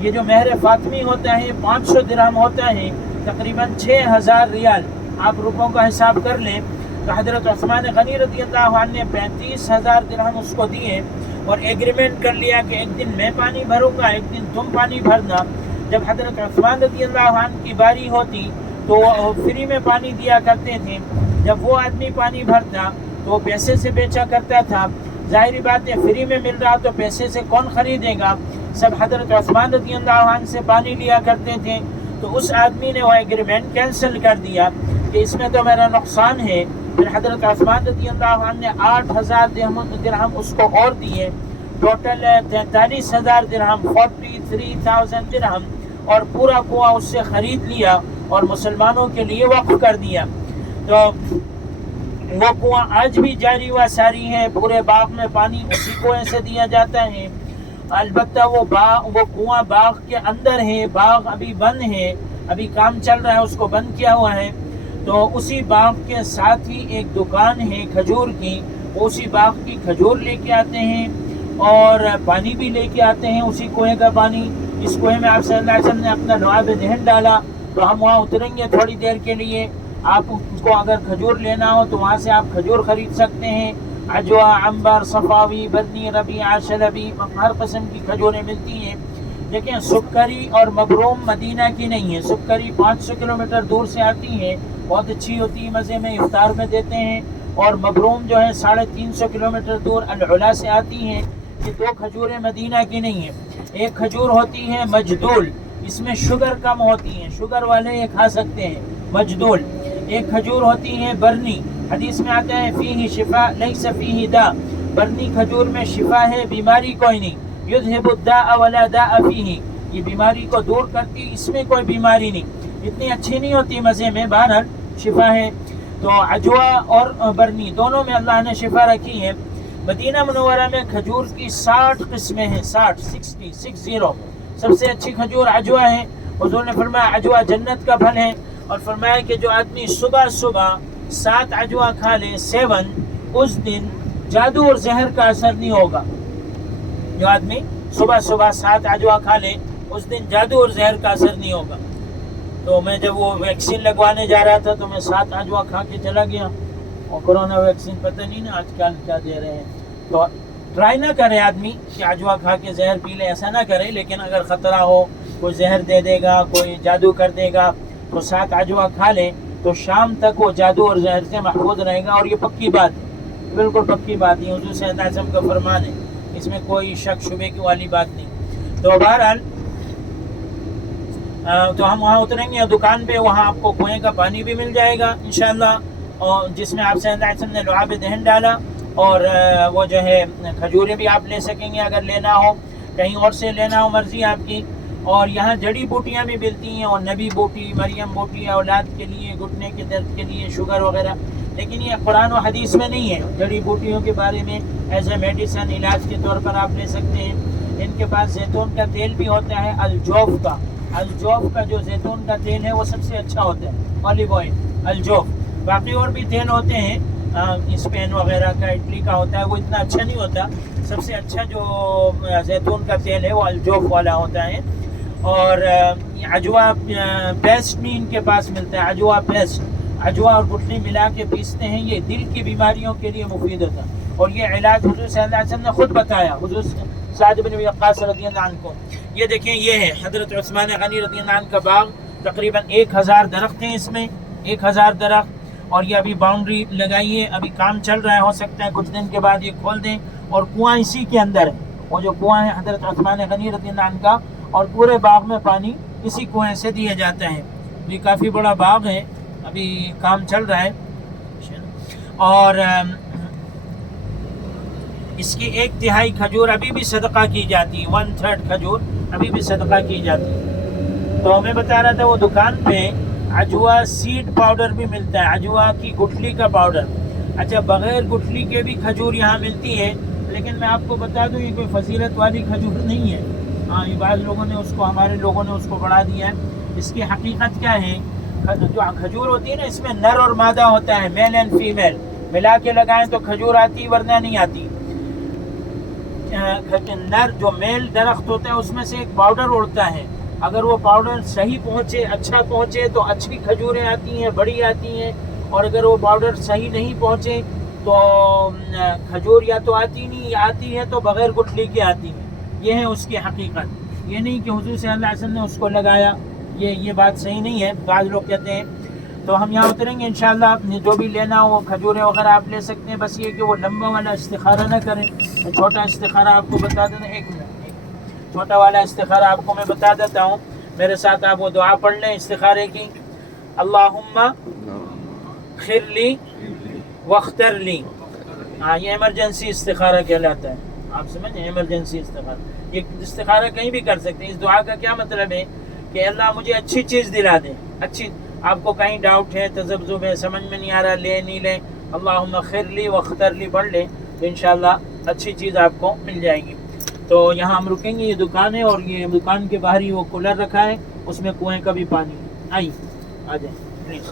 یہ جو مہر فاطمی ہوتا ہے 500 درہم ہوتا ہے، تقریباً 6000 ریال، آپ روپوں کا حساب کر لیں تو حضرت عثمان غنی رضی اللہ عنہ نے 35,000 درہم اس کو دیے اور ایگریمنٹ کر لیا کہ ایک دن میں پانی بھروں گا، ایک دن تم پانی بھرنا۔ جب حضرت عثمان رضی اللہ عنہ کی باری ہوتی تو وہ فری میں پانی دیا کرتے تھے، جب وہ آدمی پانی بھرتا تو وہ پیسے سے بیچا کرتا تھا، ظاہری بات ہے فری میں مل رہا تو پیسے سے کون خریدے گا، سب حضرت عثمان رضی اللہ عنہ سے پانی لیا کرتے تھے۔ تو اس آدمی نے وہ ایگریمنٹ کینسل کر دیا کہ اس میں تو میرا نقصان ہے، پھر حضرت عثمان رضی اللہ عنہ نے 8,000 درہم اس کو اور دیے، ٹوٹل 43,000 درہم، 43,000 درہم، اور پورا کنواں اس سے خرید لیا اور مسلمانوں کے لیے وقف کر دیا۔ تو وہ کنواں آج بھی جاری و ساری ہے، پورے باغ میں پانی اسی کنویں سے دیا جاتا ہے۔ البتہ وہ کنواں باغ کے اندر ہے، باغ ابھی بند ہے، ابھی کام چل رہا ہے، اس کو بند کیا ہوا ہے۔ تو اسی باغ کے ساتھ ہی ایک دکان ہے کھجور کی، اسی باغ کی کھجور لے کے آتے ہیں اور پانی بھی لے کے آتے ہیں، اسی کنویں کا پانی۔ اس کنویں میں آپ صلی اللہ علیہ وسلم نے اپنا لعاب دہن ڈالا، تو ہم وہاں اتریں گے تھوڑی دیر کے لیے۔ آپ کو اگر کھجور لینا ہو تو وہاں سے آپ کھجور خرید سکتے ہیں، عجوا، عنبر، صفاوی، برنی، ربیعہ، شلبی، ہر قسم کی کھجوریں ملتی ہیں۔ لیکن سکری اور مبروم مدینہ کی نہیں ہے، سکری 500 کلومیٹر دور سے آتی ہے، بہت اچھی ہوتی ہے، مزے میں افطار میں دیتے ہیں، اور مبروم جو ہے 350 کلومیٹر دور العلا سے آتی ہیں۔ یہ دو کھجوریں مدینہ کی نہیں ہیں۔ ایک کھجور ہوتی ہے مجدول، اس میں شوگر کم ہوتی ہیں، شوگر والے یہ کھا سکتے ہیں، مجدول۔ ایک کھجور ہوتی ہے برنی، حدیث میں آتا ہے فیہ شفا لیس فیہ دا، برنی کھجور میں شفا ہے، بیماری کوئی نہیں، یذہب الداء ولا داء فیہ، یہ بیماری کو دور کرتی، اس میں کوئی بیماری نہیں، اتنی اچھی نہیں ہوتی مزے میں، بہرحال شفا ہے۔ تو عجوا اور برنی دونوں میں اللہ نے شفا رکھی ہے۔ مدینہ منورہ میں کھجور کی 60 قسمیں ہیں، 60 سب سے اچھی کھجور عجوا ہے۔ حضور نے فرمایا عجوا جنت کا پھل ہے، اور فرمایا کہ جو آدمی صبح 7 عجوا کھا لے، 7، اس دن جادو اور زہر کا اثر نہیں ہوگا۔ جو آدمی صبح 7 عجوا کھا لے، اس دن جادو اور زہر کا اثر نہیں ہوگا۔ تو میں جب وہ ویکسین لگوانے جا رہا تھا تو میں 7 عجوا کھا کے چلا گیا، اور کرونا ویکسین پتہ نہیں نا آج کل کیا دے رہے ہیں۔ تو ٹرائی نہ کرے آدمی کہ عجوا کھا کے زہر پی لے، ایسا نہ کرے، لیکن اگر خطرہ ہو کوئی زہر دے دے گا، کوئی جادو کر دے گا، تو 7 عجوا کھا لے تو شام تک وہ جادو اور زہر سے محفوظ رہے گا، اور یہ پکی بات ہے، بالکل پکی بات ہے، حضور صلی اللہ علیہ وسلم کا فرمان ہے، اس میں کوئی شک شبے کی والی بات نہیں۔ تو بہرحال تو ہم وہاں اتریں گے دکان پہ، وہاں آپ کو کنویں کا پانی بھی مل جائے گا انشاءاللہ، اور جس میں آپ صلی اللہ علیہ وسلم نے لعاب دہن ڈالا، اور وہ جو ہے کھجوریں بھی آپ لے سکیں گے اگر لینا ہو، کہیں اور سے لینا ہو مرضی آپ کی۔ اور یہاں جڑی بوٹیاں بھی ملتی ہیں، اور نبی بوٹی، مریم بوٹی، اولاد کے لیے، گھٹنے کے درد کے لیے، شوگر وغیرہ، لیکن یہ قرآن و حدیث میں نہیں ہے۔ جڑی بوٹیوں کے بارے میں ایز اے میڈیسن، علاج کے طور پر آپ لے سکتے ہیں۔ ان کے پاس زیتون کا تیل بھی ہوتا ہے، الجوف کا، الجوف کا جو زیتون کا تیل ہے وہ سب سے اچھا ہوتا ہے، اولیو آئل، الجوف۔ باقی اور بھی تیل ہوتے ہیں، اسپین وغیرہ کا، اٹلی کا ہوتا ہے، وہ اتنا اچھا نہیں ہوتا، سب سے اچھا جو زیتون کا تیل ہے وہ الجوف والا ہوتا ہے۔ اور عجوا پیسٹ بھی ان کے پاس ملتا ہے، عجوا پیسٹ، عجوا اور گٹھلی ملا کے پیستے ہیں، یہ دل کی بیماریوں کے لیے مفید ہوتا ہے، اور یہ علاج حضور صلی اللہ علیہ وسلم نے خود بتایا، حضور سعد بن وقاص رضی اللہ عنہ کو۔ یہ دیکھیں، یہ ہے حضرت عثمان غنی رضی اللہ عنہ کا باغ، تقریباً 1000 درخت ہیں اس میں، 1000 درخت، اور یہ ابھی باؤنڈری لگائی ہے، ابھی کام چل رہا ہے، ہو سکتا ہے کچھ دن کے بعد یہ کھول دیں، اور کنواں اسی کے اندر ہے، وہ جو کنواں ہے حضرت عثمان غنی رضی اللہ عنہ کا، اور پورے باغ میں پانی اسی کنویں سے دیا جاتا ہے۔ یہ کافی بڑا باغ ہے، ابھی کام چل رہا ہے، اور اس کی 1/3 کھجور ابھی بھی صدقہ کی جاتی ہے، 1/3 کھجور ابھی بھی صدقہ کی جاتی ہے۔ تو میں بتا رہا تھا وہ دکان پہ عجوا سیڈ پاؤڈر بھی ملتا ہے، عجوا کی گٹھلی کا پاؤڈر۔ اچھا، بغیر گٹھلی کے بھی کھجور یہاں ملتی ہے، لیکن میں آپ کو بتا دوں یہ کوئی فضیلت والی کھجور نہیں ہے، ہاں، یہ بعض لوگوں نے اس کو، ہمارے لوگوں نے اس کو بڑھا دیا ہے۔ اس کی حقیقت کیا ہے؟ جو کھجور ہوتی ہے نا، اس میں نر اور مادہ ہوتا ہے، میل اینڈ فیمیل، ملا کے لگائیں تو کھجور آتی ورنہ نہیں آتی۔ نر جو میل درخت ہوتا ہے اس میں سے ایک پاؤڈر اڑتا ہے. اگر وہ پاؤڈر صحیح پہنچے، اچھا پہنچے تو اچھی کھجوریں آتی ہیں، بڑی آتی ہیں، اور اگر وہ پاؤڈر صحیح نہیں پہنچے تو کھجور یا تو آتی نہیں، یا آتی ہے تو بغیر گٹھلی کے آتی ہے. یہ ہے اس کی حقیقت. یہ نہیں کہ حضور صلی اللہ علیہ وسلم نے اس کو لگایا، یہ بات صحیح نہیں ہے. بعض لوگ کہتے ہیں. تو ہم یہاں اتریں گے انشاءاللہ. جو بھی لینا ہو کھجوریں وغیرہ آپ لے سکتے ہیں. بس یہ کہ وہ لمبا والا استخارہ نہ کریں. چھوٹا استخارہ آپ کو بتا دینا. ایک منٹ، چھوٹا والا استخارہ آپ کو میں بتا دیتا ہوں. میرے ساتھ آپ وہ دعا پڑھ لیں استخارے کی. اللہم خر لی واختر لی. ہاں، یہ ایمرجنسی استخارہ کہلاتا ہے. آپ سمجھیں، ایمرجنسی استخارہ. یہ استخارہ کہیں بھی کر سکتے ہیں. اس دعا کا کیا مطلب ہے کہ اللہ مجھے اچھی چیز دلا دے. اچھی، آپ کو کہیں ڈاؤٹ ہے، تذبذب ہے، سمجھ میں نہیں آ رہا، لے نہیں لیں، اللہم خر لی واختر لی پڑھ لیں تو انشاءاللہ اچھی چیز آپ کو مل جائے گی. تو یہاں ہم رکیں گے. یہ دکان ہے اور یہ دکان کے باہر ہی وہ کولر رکھا ہے، اس میں کنویں کا بھی پانی. آئیے، آ جائیں پلیز.